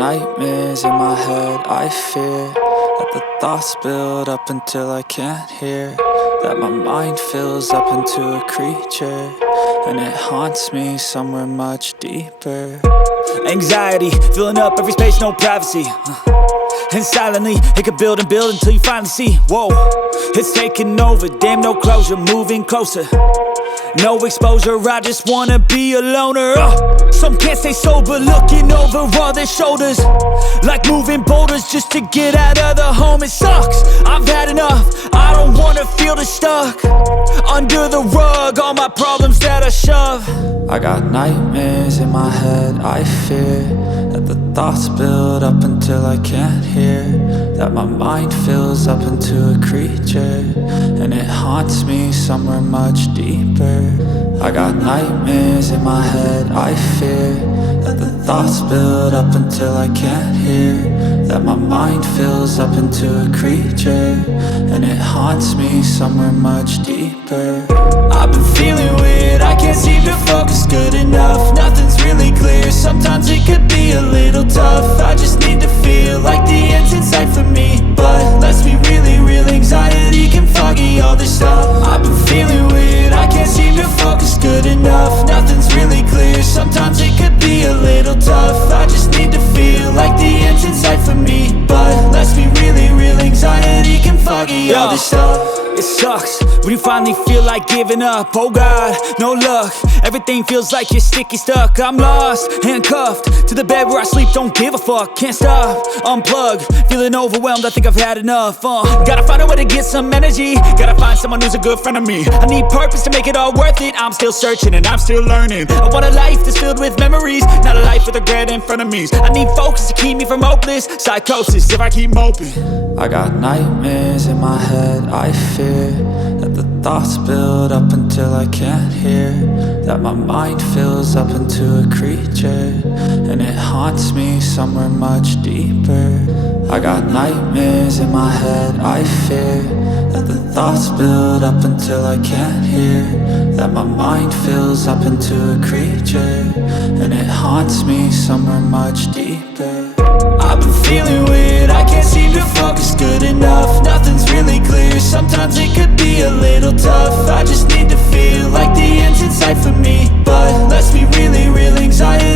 nightmares in my head, I fear that the thoughts build up until I can't hear, that my mind fills up into a creature, and it haunts me somewhere much deeper. Anxiety, filling up every space, no privacy. And silently, it can build and build until you finally see, whoa, it's taking over, damn no closure, moving closer. No exposure, I just wanna be a loner. Some can't stay sober, looking over all their shoulders, like moving boulders just to get out of the home. It sucks, I've had enough, I don't wanna feel the stuck under the rug, all my problems that I shove. I got nightmares in my head, I fear that the thoughts build up until I can't hear, that my mind fills up into a creature, and it haunts me somewhere much deeper. I got nightmares in my head, I fear that the thoughts build up until I can't hear, that my mind fills up into a creature, and it haunts me somewhere much deeper. I've been feeling weird, I can't seem to focus good enough, nothing's really clear, sometimes it could be a little tough. I just need to feel like the end's in sight for me, but let's be really real, anxiety can foggy all this stuff. I've been feeling weird, I can't seem to focus good enough, nothing's really clear, sometimes it could be a little tough. I just need to feel like the end's in sight for me, but let's be really real, anxiety can foggy all this stuff. It sucks when you finally feel like giving up. Oh God, no luck, everything feels like you're sticky stuck. I'm lost, handcuffed to the bed where I sleep, don't give a fuck. Can't stop, unplug, feeling overwhelmed, I think I've had enough. Gotta find a way to get some energy, gotta find someone who's a good friend of me. I need purpose to make it all worth it, I'm still searching and I'm still learning. I want a life that's filled with memories, not a life with regret and frenemies. I need focus to keep me from hopeless psychosis if I keep moping. I got nightmares in my head, I fear that the thoughts build up until I can't hear, that my mind fills up into a creature, and it haunts me somewhere much deeper. I got nightmares in my head, I fear that the thoughts build up until I can't hear, that my mind fills up into a creature, and it haunts me somewhere much deeper. I've been feeling weird, I can't seem to focus good enough, nothing's really clear, sometimes it could be a little tough. I just need to feel like the end's in sight for me, but let's be really real, anxiety